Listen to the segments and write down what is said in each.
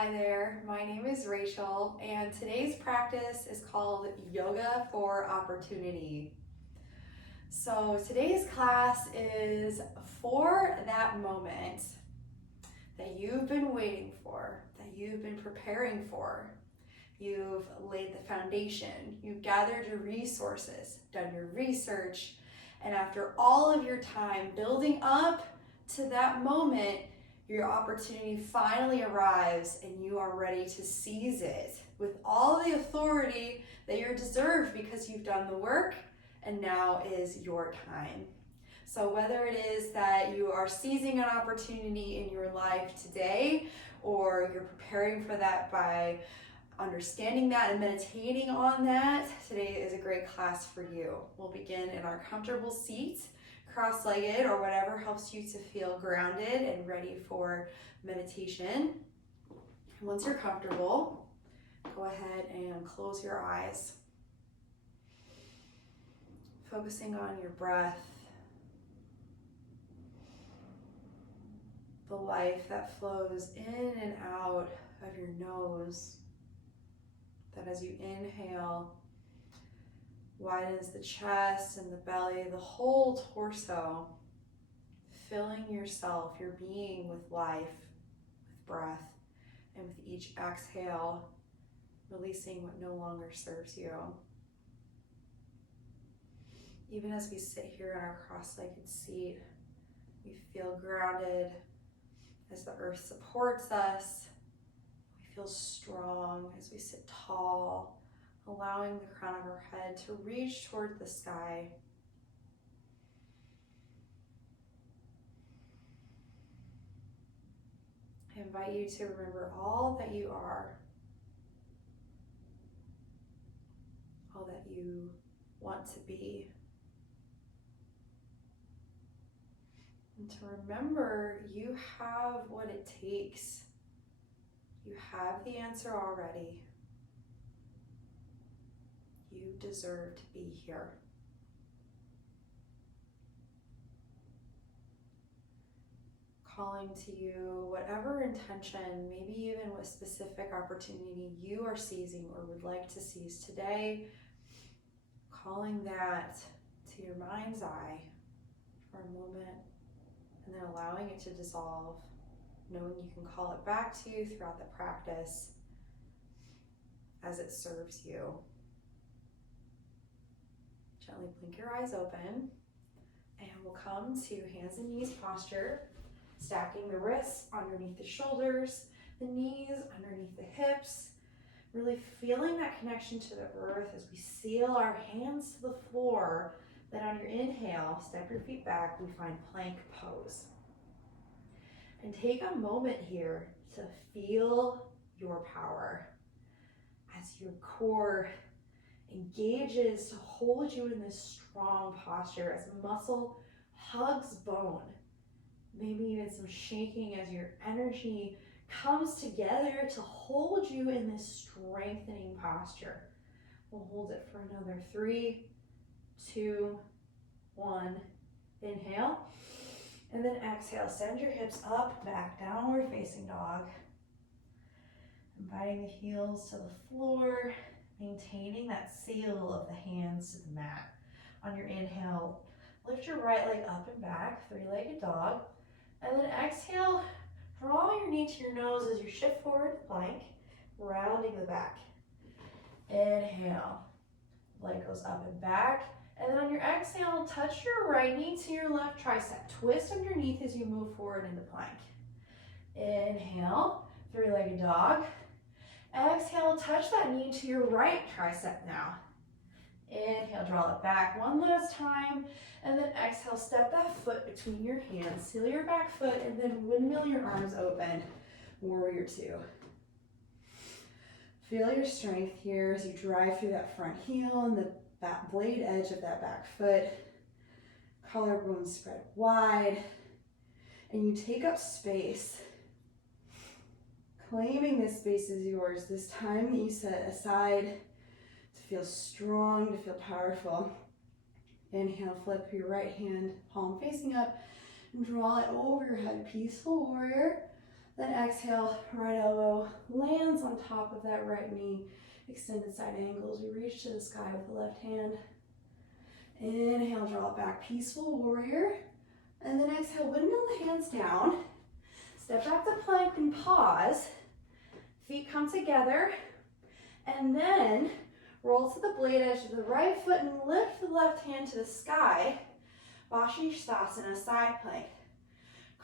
Hi there, my name is Rachel, and today's practice is called Yoga for Opportunity. So today's class is for that moment that you've been waiting for, that you've been preparing for. You've laid the foundation, you've gathered your resources, done your research, and after all of your time building up to that moment, your opportunity finally arrives and you are ready to seize it with all the authority that you're deserved because you've done the work and now is your time. So whether it is that you are seizing an opportunity in your life today or you're preparing for that by understanding that and meditating on that, today is a great class for you. We'll begin in our comfortable seat, cross-legged, or whatever helps you to feel grounded and ready for meditation. Once you're comfortable, go ahead and close your eyes. Focusing on your breath, the life that flows in and out of your nose, that as you inhale, widens the chest and the belly, the whole torso, filling yourself, your being with life, with breath, and with each exhale, releasing what no longer serves you. Even as we sit here in our cross-legged seat, we feel grounded as the earth supports us. We feel strong as we sit tall, allowing the crown of our head to reach toward the sky. I invite you to remember all that you are, all that you want to be. And to remember you have what it takes. You have the answer already. You deserve to be here. Calling to you whatever intention, maybe even what specific opportunity you are seizing or would like to seize today, calling that to your mind's eye for a moment and then allowing it to dissolve, knowing you can call it back to you throughout the practice as it serves you. Gently blink your eyes open, and we'll come to hands and knees posture, stacking the wrists underneath the shoulders, the knees underneath the hips, really feeling that connection to the earth as we seal our hands to the floor. Then on your inhale, step your feet back, we find plank pose. And take a moment here to feel your power as your core engages to hold you in this strong posture as muscle hugs bone. Maybe even some shaking as your energy comes together to hold you in this strengthening posture. We'll hold it for another 3, 2, 1. Inhale. And then exhale. Send your hips up, back, downward facing dog. Inviting the heels to the floor, maintaining that seal of the hands to the mat. On your inhale, lift your right leg up and back, 3-legged dog. And then exhale, draw your knee to your nose as you shift forward to plank, rounding the back. Inhale, leg goes up and back. And then on your exhale, touch your right knee to your left tricep. Twist underneath as you move forward into plank. Inhale, 3-legged dog. Exhale, touch that knee to your right tricep now. Inhale, draw it back one last time. And then exhale, step that foot between your hands. Seal your back foot and then windmill your arms open. Warrior 2. Feel your strength here as you drive through that front heel and the back blade edge of that back foot. Collarbones spread wide. And you take up space. Claiming this space is yours. This time that you set aside to feel strong, to feel powerful. Inhale, flip your right hand, palm facing up, and draw it over your head. Peaceful warrior. Then exhale, right elbow lands on top of that right knee. Extended side angle as we reach to the sky with the left hand. Inhale, draw it back, peaceful warrior. And then exhale, windmill the hands down. Step back to plank and pause. Feet come together. And then roll to the blade edge of the right foot and lift the left hand to the sky. Vashisthasana, side plank.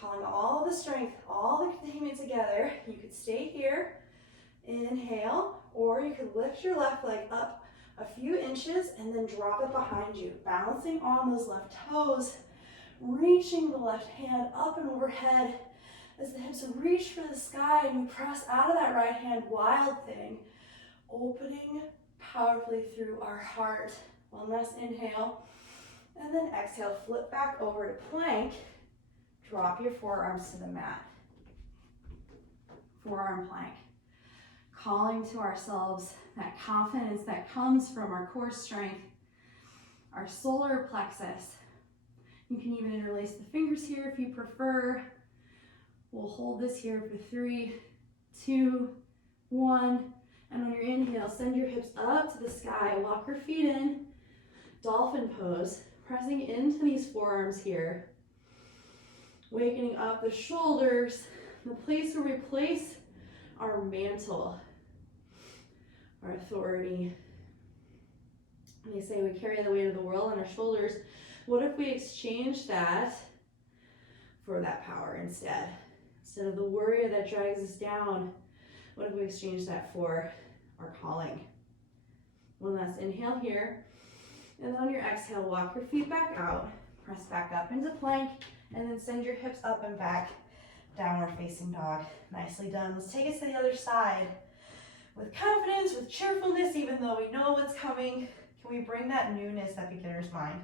Calling all the strength, all the teammates together. You could stay here, inhale, or you could lift your left leg up a few inches and then drop it behind you, balancing on those left toes, reaching the left hand up and overhead as the hips reach for the sky and you press out of that right hand, wild thing, opening powerfully through our heart. One last inhale, and then exhale, flip back over to plank. Drop your forearms to the mat. Forearm plank. Calling to ourselves that confidence that comes from our core strength, our solar plexus. You can even interlace the fingers here if you prefer. We'll hold this here for 3, 2, 1. And on your inhale, send your hips up to the sky. Walk your feet in. Dolphin pose. Pressing into these forearms here. Wakening up the shoulders, the place where we place our mantle, our authority. They say we carry the weight of the world on our shoulders. What if we exchange that for that power instead? Instead of the warrior that drags us down, what if we exchange that for our calling? One last inhale here. And then on your exhale, walk your feet back out. Press back up into plank. And then send your hips up and back, downward facing dog. Nicely done. Let's take it to the other side. With confidence, with cheerfulness, even though we know what's coming, can we bring that newness, that beginner's mind,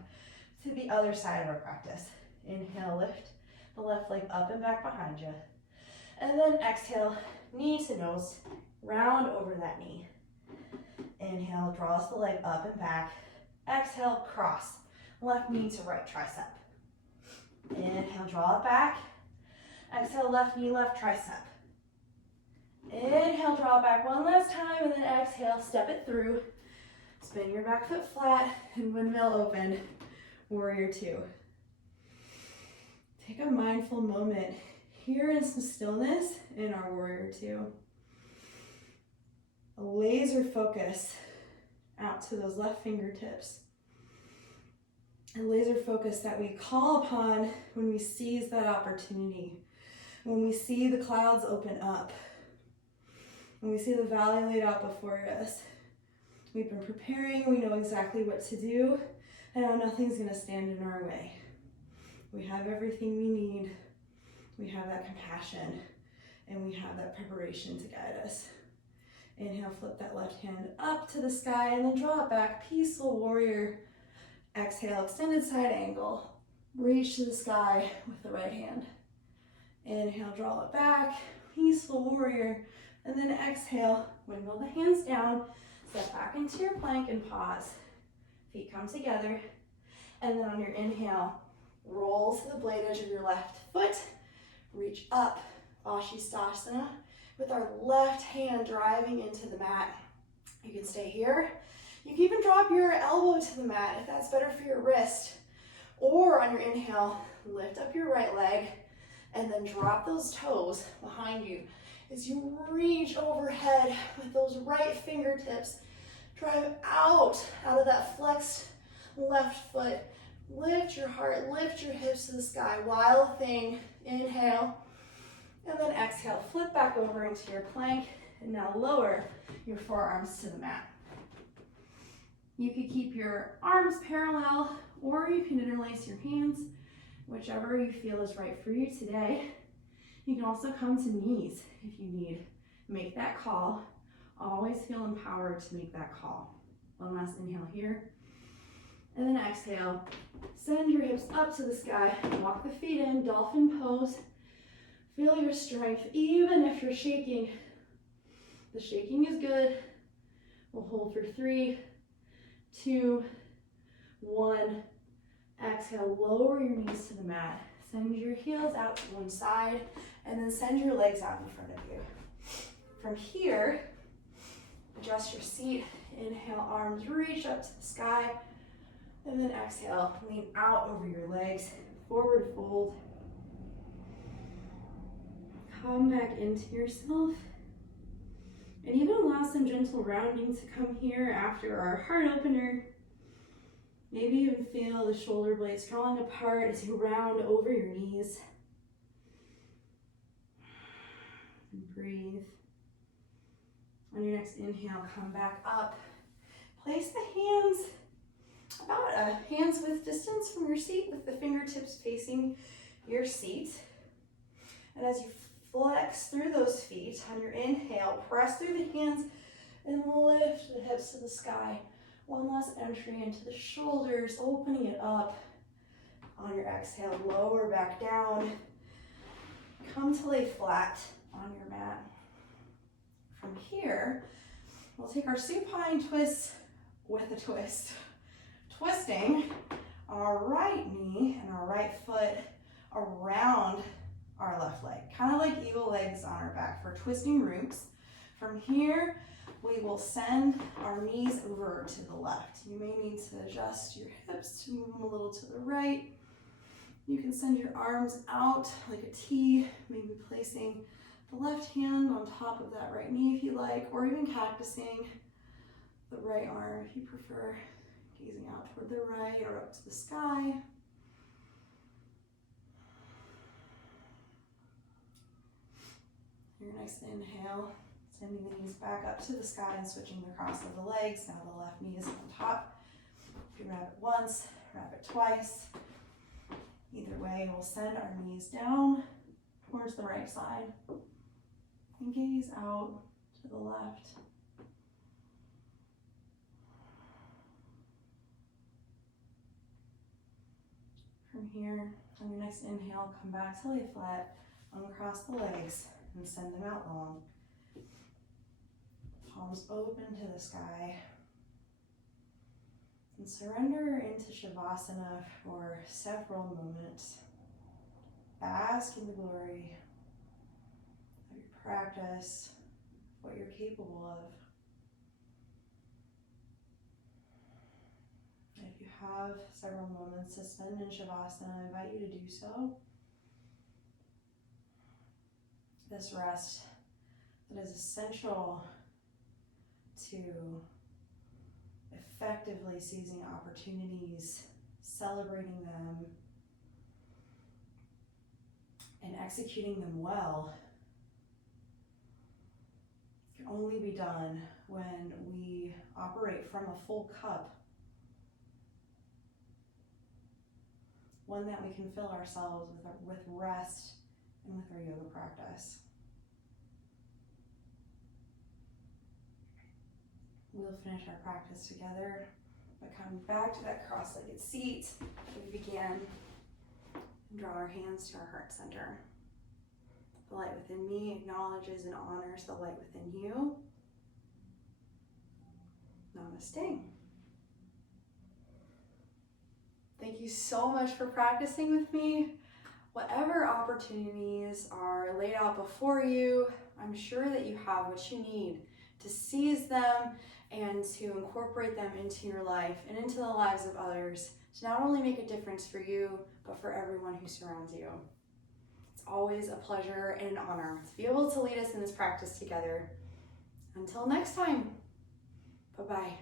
to the other side of our practice? Inhale, lift the left leg up and back behind you. And then exhale, knee to nose, round over that knee. Inhale, draws the leg up and back. Exhale, cross, left knee to right tricep. Inhale, draw it back. Exhale, left knee, left tricep. Inhale, draw it back one last time, and then exhale, step it through. Spin your back foot flat and windmill open, warrior 2. Take a mindful moment here in some stillness in our warrior 2. A laser focus out to those left fingertips. A laser focus that we call upon when we seize that opportunity, when we see the clouds open up, when we see the valley laid out before us. We've been preparing, we know exactly what to do, and now nothing's going to stand in our way. We have everything we need, we have that compassion, and we have that preparation to guide us. Inhale, flip that left hand up to the sky, and then draw it back, peaceful warrior. Exhale, extended side angle. Reach to the sky with the right hand. Inhale, draw it back, peaceful warrior. And then exhale, windmill the hands down. Step back into your plank and pause. Feet come together. And then on your inhale, roll to the blade edge of your left foot. Reach up, Vashisthasana, with our left hand driving into the mat. You can stay here. You can even drop your elbow to the mat if that's better for your wrist. Or on your inhale, lift up your right leg and then drop those toes behind you as you reach overhead with those right fingertips. Drive out of that flexed left foot. Lift your heart, lift your hips to the sky. Wild thing. Inhale. And then exhale, flip back over into your plank. And now lower your forearms to the mat. You could keep your arms parallel, or you can interlace your hands, whichever you feel is right for you today. You can also come to knees if you need. Make that call. Always feel empowered to make that call. One last inhale here. And then exhale. Send your hips up to the sky. Walk the feet in, dolphin pose. Feel your strength, even if you're shaking. The shaking is good. We'll hold for 3, 2, 1. Exhale, lower your knees to the mat. Send your heels out to one side and then send your legs out in front of you. From here, adjust your seat. Inhale, arms reach up to the sky. And then exhale, lean out over your legs, forward fold. Come back into yourself. And even allow some gentle rounding to come here after our heart opener. Maybe even feel the shoulder blades drawing apart as you round over your knees. And breathe. On your next inhale, come back up. Place the hands about a hand's width distance from your seat with the fingertips facing your seat. And as you flex through those feet, on your inhale, press through the hands and lift the hips to the sky. One last entry into the shoulders, opening it up. On your exhale, lower back down. Come to lay flat on your mat. From here, we'll take our supine twist with a twist. Twisting our right knee and our right foot around our left leg, kind of like eagle legs on our back for twisting roots. From here, we will send our knees over to the left. You may need to adjust your hips to move them a little to the right. You can send your arms out like a T, maybe placing the left hand on top of that right knee if you like, or even cactusing the right arm if you prefer, gazing out toward the right or up to the sky. Your next inhale, sending the knees back up to the sky and switching the cross of the legs. Now the left knee is on top. You can wrap it once, wrap it twice. Either way, we'll send our knees down towards the right side and gaze out to the left. From here, on your next inhale, come back to lay flat, uncross the legs, and send them out long. Palms open to the sky. And surrender into Shavasana for several moments. Bask in the glory of your practice, what you're capable of. If you have several moments to spend in Shavasana, I invite you to do so. This rest that is essential to effectively seizing opportunities, celebrating them, and executing them well can only be done when we operate from a full cup, one that we can fill ourselves with rest and with our yoga practice. We'll finish our practice together by coming back to that cross-legged seat we began, and draw our hands to our heart center. The light within me acknowledges and honors the light within you. Namaste. Thank you so much for practicing with me. Whatever opportunities are laid out before you, I'm sure that you have what you need to seize them and to incorporate them into your life and into the lives of others to not only make a difference for you, but for everyone who surrounds you. It's always a pleasure and an honor to be able to lead us in this practice together. Until next time, bye-bye.